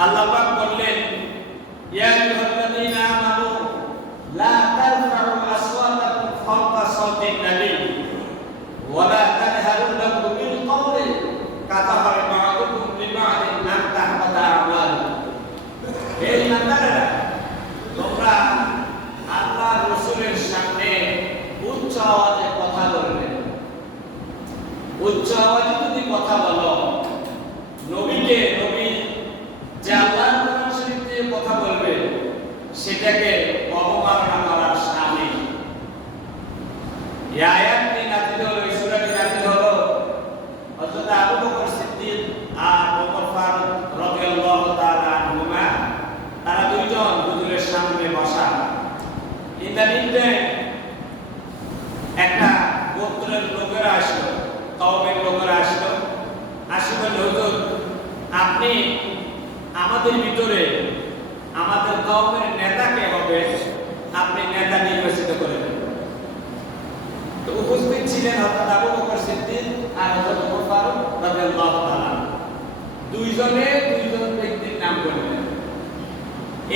আল্লাহ বললেন ইয়া আল্লাযীনা লা তারফা'ু আসওয়াতাকুম ফাওকা সাওতিন নবী ওয়া লা তাজহারু লাহু বিল কওলি কাযাহারি বা'দুকুম লিবা'দিন আন তাহবাতা আমালুকুম হে ইমানদারেরা তোমরা আল্লাহ রসুলের সামনে উচ্চ আওয়াজে কথা বলবে উচ্চ আওয়াজে যদি কথা বলো নবীকে নবী যে আল্লাহর কোরআন শরীফ দিয়ে কথা বলবে সেটাকে অবমাননা করার সামনে আয়াতটি নাজিল হলো, এই সূরাটি নাজিল হলো হযরত আবু বকর সিদ্দিক আর ওমর ফারুক রাদিয়াল্লাহু তাআলা আনহুমা। তারা দুইজন হুজুরের সামনে বসা। ইন একটা গোত্রের লোকেরা আসলো, কওমের লোকেরা আসলো। আসি বলল হুজুর, আপনি আমাদের ভিতরে আমাদের কওমের নেতা কে হবে? আপনি নেতা নির্বাচিত করে দেন। তো উপস্থিত ছিলেন হযরত আবু বকর সিদ্দিক আর হযরত ওমর ফারুক রাদিয়াল্লাহু তাআলা দুইজনে দুইজন ব্যক্তির নাম বললেন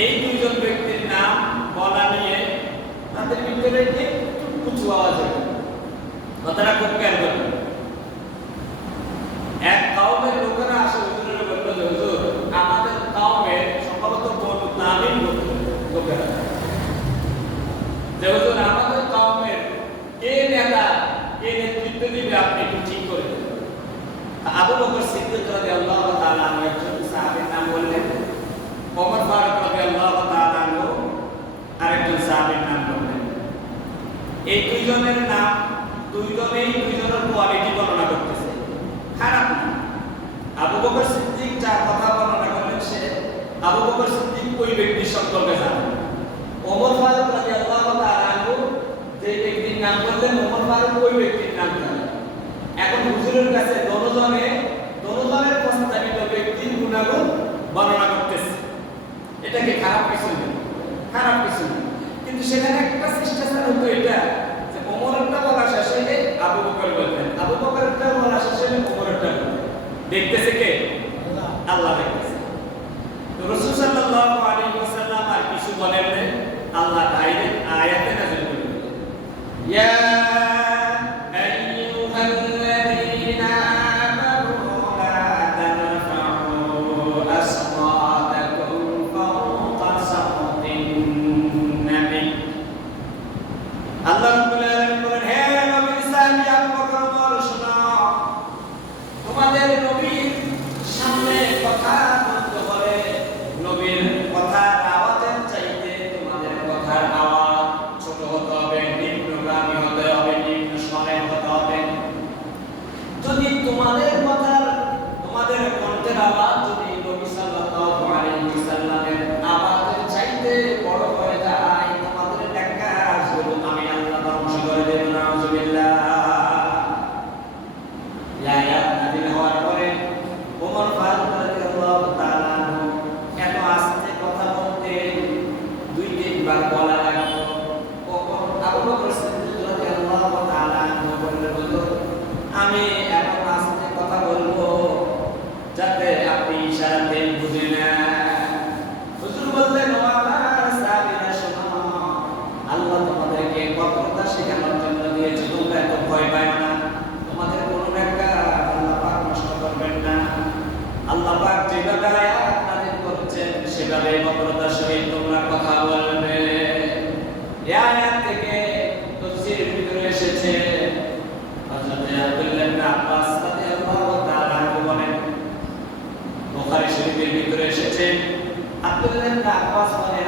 এই দুইজন ব্যক্তির নাম বলা নিয়ে তাদের ভিতরে একটু কিছু আওয়াজ হলো কথাটা খুব খেয়াল করবেন এক কাউমের লোকেরা আসে হুজুরের বলল যে হুজুর আমাদের কাউমের সম্ভবত বনু তামিম গোত্রের লোকেরা যে হুজুর আমাদের কাউমের কে নেতা কে নেতৃত্ব দিবে আপনি একটু ঠিক করে দেন তা আবু বকর সিদ্দিক রাদিয়াল্লাহু তাআলা আনহু একজন সাহাবীর নাম বললেন ওমর ফারুক রাদিয়াল্লাহু তাআলা আনহু আরেকজন সাহাবীর নাম বললেন এই দুইজনের নাম দুইজনেই দুইজনের কোয়ালিটি বর্ণনা করতেছে খারাপ না আবু বকর সিদ্দিক যার কথা বর্ণনা করলেন সে আবু বকর সিদ্দিক ওই ব্যক্তির সম্পর্কে জানে ওমর ফারুক রাদিয়াল্লাহু তাআলা আনহু যে ব্যক্তির নাম বললেন ওমর ফারুক ওই ব্যক্তির নাম জানে এখন হুজুরের কাছে দনজনে দনজনের প্রস্তাবিত ব্যক্তির গুণাগুণ বর্ণনা করতেছে এটাকে খারাপ কিছু নেই খারাপ কিছু নেই কিন্তু সেখানে একটা শিষ্টাচার হতো এটা যে ওমরেরটা বলা শেষ হইলে আবু বকর বলতেন আবু বকরেরটা বলা শেষ হইলে ওমরেরটা বলতেন দেখতেছে কে? আল্লাহ দেখতেছে। তো রসুল সাল্লাল্লাহু আলাইহি ওয়াসাল্লাম আর কিছু বলেন আল্লাহ আয়াতে নাযিল করলেন। ইয়া ভয় পায় না। তোমাদের কোনো একটা আল্লাহ নষ্ট করবেন না। আল্লাহ পাক যেভাবে আয়াত করছেন, সেভাবে কঠোরতার সহিত তোমরা কথা বলবে। আয়াত থেকে তাফসীরের ভিতরে এসেছে আব্দুল্লাহ ইবনে আব্বাস রাদিয়াল্লাহু তাআলা বলেন, বুখারী শরীফের ভিতরে এসেছে, আব্দুল্লাহ আব্বাস বলেন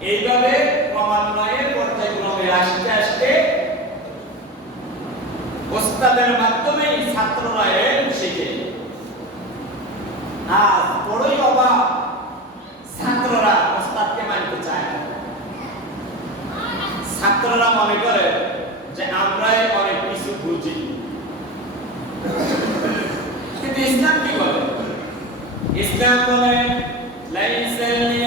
এইভাবে ক্রমান্বয়ে পর্যায়ক্রমে শিখে। আর বড়ই অবাক, ছাত্ররা ওস্তাদকে মানতে চায়। ছাত্ররা মনে করে যে আমরাই অনেক কিছু বুঝি। কিন্তু ইসলাম কি বলে? إذ تقول ليس لي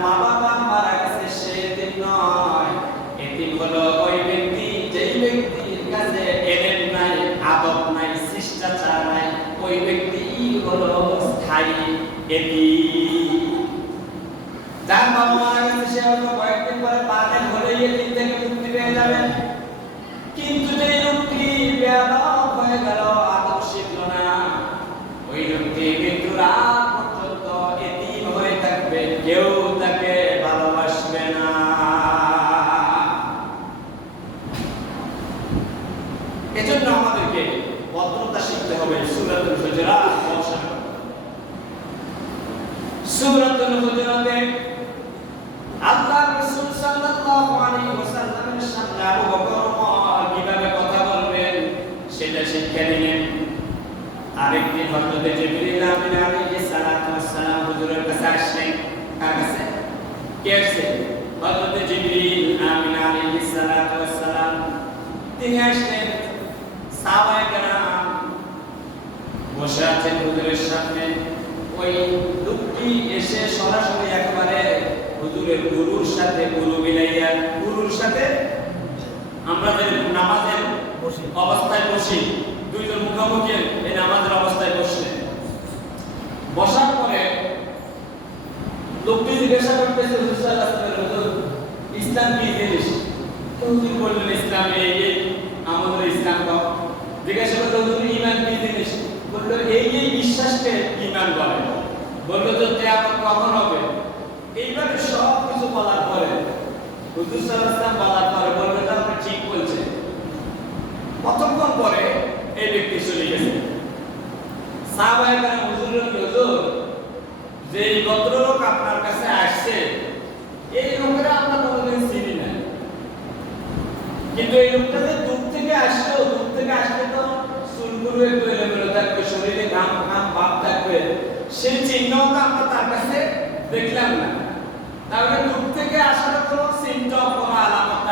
妈妈。হযরত জিবরিল আমিন আলাইহিস সালাতু ওয়াস সালাম হুজুরের কাছে আসলেন কার কাছে কে আসছে হযরত জিবরিল আমিন আলাইহিস সালাতু ওয়াস তিনি হুজুরের সামনে ওই লোকটি এসে সরাসরি একেবারে হুজুরের গুরুর সাথে গুরু মিলাইয়া গুরুর সাথে আমরা যে নামাজের অবস্থায় বসি দুইজন মুখোমুখি এই নামাজের অবস্থায় বসলে বসার পরে লোকটি জিজ্ঞাসা করতেছে ইসলাম কি জিনিস? হুজুর বললেন, ইসলাম এই আমাদের ইসলাম দাও। জিজ্ঞাসা করল, হুজুর, ঈমান কি জিনিস? বলল, এই এই বিশ্বাসকে ঈমান বলে। বলল, তো কিয়ামত কখন হবে? এইভাবে সব কিছু বলার পরে হুজুর সাল্লাল্লাহু আলাইহি বলার পরে বলল তো আপনি ঠিক বলছেন কতক্ষণ পরে এই ব্যক্তি চলে গেছে সাহাবায়ে হুজুরের হুজুর যে ভদ্রলোক আপনার কাছে আসছে, এই লোকেরা আমরা কোনোদিন চিনি না। কিন্তু এই লোকটা যে দূর থেকে আসলো দূর থেকে আসলে তো চুলগুলো একটু এলোমেলো থাকবে, শরীরে ঘাম ঘাম, ভাব থাকবে। সেই চিহ্নও তো আমরা তার কাছে দেখলাম না। তাহলে দূর থেকে আসলে কোনো সিমটম কোনো আলামত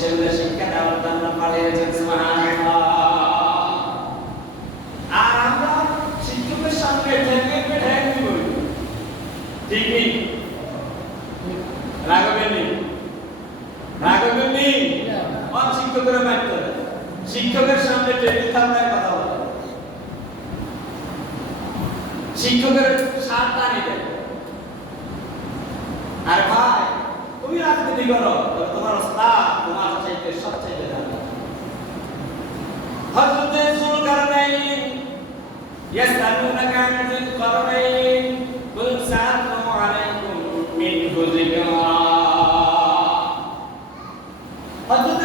সেগুলো শিক্ষা দেওয়ার জন্য পাঠিয়েছেন আর আমরা শিক্ষকের সামনে ঠেকে পেঠাই দিব ঠিক নেই রাগবেন শিক্ষকের মাত্র শিক্ষকের সামনে ঠেকে তার কথা বলে শিক্ষকের আনহু হযরত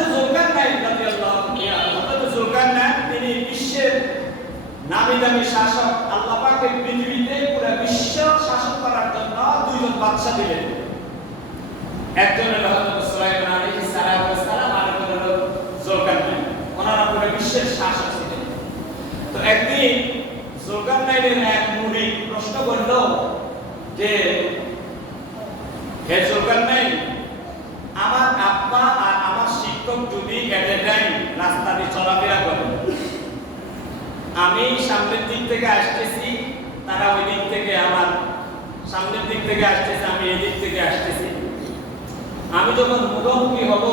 যুলকারনাইন তিনি বিশ্বের নামি দামি শাসক, আল্লাহ পাকের পৃথিবীতে পুরো বিশ্ব শাসন করার জন্য দুইজন বাদশা দিলেন একজন হলো হযরত আর হলো যুলকারনাইন ওনারা পুরো বিশ্বের শাসক ছিলেন। তো একদিন যুলকারনাইনের এক মুরিদ প্রশ্ন করল যে, হে যুলকারনাইন আমার আব্বা আর আমার শিক্ষক যদি এটে টাইম রাস্তা দিয়ে চলাফেরা করে, আমি সামনের দিক থেকে আসতেছি, তারা ওই দিক থেকে আমার সামনের দিক থেকে আসতেছে, আমি এই দিক থেকে আসতেছি। আমি যখন মুখোমুখি হব,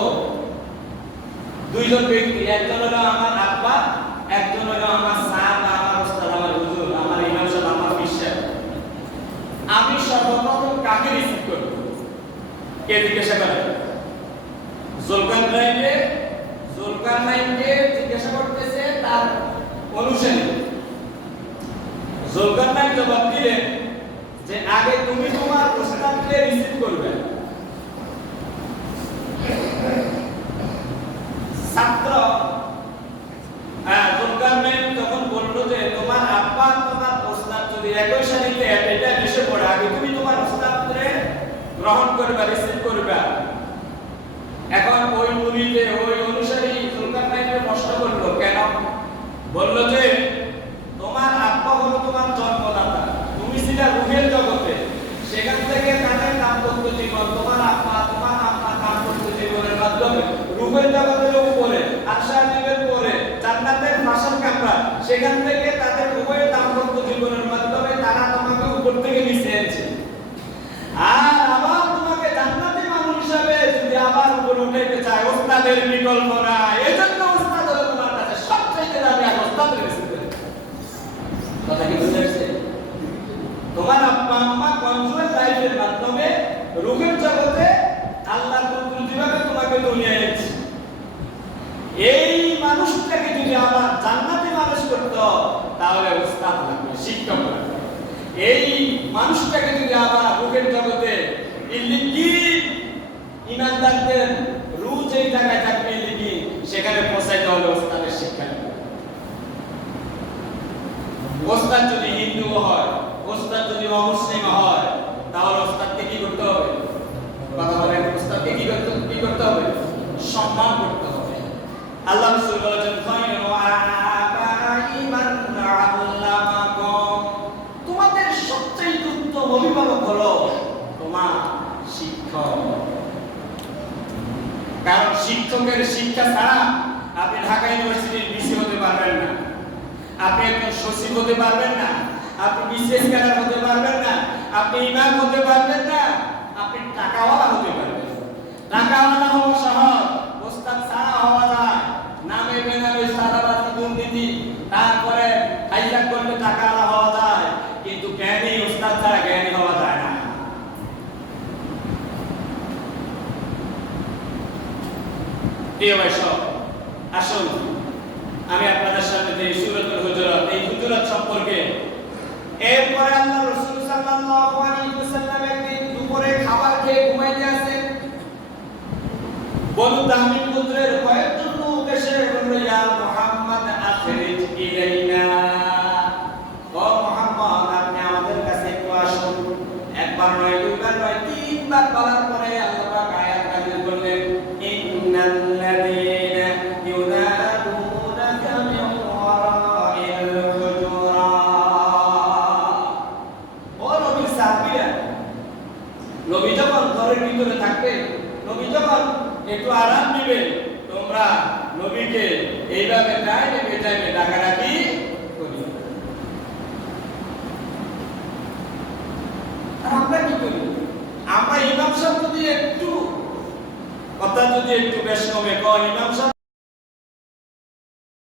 দুইজন ব্যক্তি একজন হলো আমার আব্বা একজন হলো আমার সাহেব আমার ওস্তাদ আমার হুজুর আমার ইমাম সাহেব আমার বিশ্বাস আমি সর্বপ্রথম কাকে রিসিভ করব কে জিজ্ঞাসা করে? জুলকারনাইনকে জুলকারনাইনকে জিজ্ঞাসা করতেছে তার অনুসারী। জুলকারনাইন জবাব দিলেন যে, আগে তুমি তোমার প্রস্তাবকে রিসিভ করবে ছাত্র জুলকারনাইন তখন বলল যে তোমার আব্বা আর তোমার ওস্তাদ যদি একই সারিতে এটা এসে পড়ে আগে তুমি তোমার ওস্তাদকে গ্রহণ করবে রিসিভ করবে এখন ওই মুরিদে ওই অনুসারী জুলকারনাইনের প্রশ্ন করল কেন বলল যে তোমার আব্বা হলো তোমার জন্মদাতা তুমি ছিলে রুহের জগতে সেখান থেকে তাদের দাম্পত্য জীবন তোমার আব্বা তোমার আম্মা দাম্পত্য জীবনের মাধ্যমে রুহের জগতের উপরে আশাদীপের পরে জান্নাতের ফাঁসল কামরা সেখান থেকে তাদের উভয়ের দাম্পত্য জীবনের মাধ্যমে তারা তোমাকে উপর থেকে নিচে এনেছে আর আবার তোমাকে জান্নাতি মানুষ হিসাবে যদি আবার উপরে উঠাইতে চায় ওস্তাদের বিকল্প নাই এজন্য ওস্তাদ হলো তোমার কাছে সবচেয়ে দামি আর ওস্তাদের রিসিভ কথা কি বুঝতে পারছে তোমার আব্বা আম্মা কনজুয়াল লাইফের মাধ্যমে রুহের জগতে আল্লাহ যেভাবে তোমাকে দুনিয়ায় এনেছে। এই মানুষটাকে যদি আবার জান্নাতি মানুষ করতো, তাহলে ওস্তাদ লাগবে, শিক্ষক এই মানুষটাকে যদি আবার রুহের জগতে ইমানদারদের রু যেই জায়গায় থাকবে ইল্লিকি সেখানে পৌঁছাইতে হলে ওস্তাদের শিক্ষা ওস্তাদ যদি হিন্দু হয় ওস্তাদ যদি অমুসলিম হয় তাহলে ওস্তাদকে কি করতে হবে কথা বলেন ওস্তাদকে কি করতে কি করতে হবে সম্মান করতে হবে আল্লাহ হলো শিক্ষকের শিক্ষা ছাড়া আপনি ঢাকা ইউনিভার্সিটির বিসি হতে পারবেন না। আপনি একজন সচিব হতে পারবেন না। আপনি বিশেষ ক্যাডার হতে পারবেন না। আপনি ইমাম হতে পারবেন না। আপনি টাকাওয়ালা হতে পারবেন। টাকাওয়ালা হওয়া সহজ ওস্তাদ ছাড়া হওয়া যায় নামে বেনামে সাদাবাজি দুর্নীতি তারপরে হাইজাক করলে টাকাওয়ালা হওয়া যায় কিন্তু জ্ঞানী ওস্তাদ ছাড়া জ্ঞানী হওয়া যায় না প্রিয় সব, আসুন। আমি আপনাদের সামনে যে সুরতুল হুজুরাত, এই হুজুরাত সম্পর্কে এরপরে আল্লাহ রাসূল সাল্লাল্লাহু আলাইহি ওয়াসাল্লাম একদিন দুপুরে খাবার খেয়ে ঘুমাইতে আসেন। বনু তামিম একটু আরাম নেবে তোমরা নবীকে এইভাবে টাইমে বেটাইমে ডাকাডাকি করি আমরা কি করি? আমরা ইমাম সাহেব যদি একটু কথা যদি একটু বেশ কমে, কয় ইমাম সাহেব?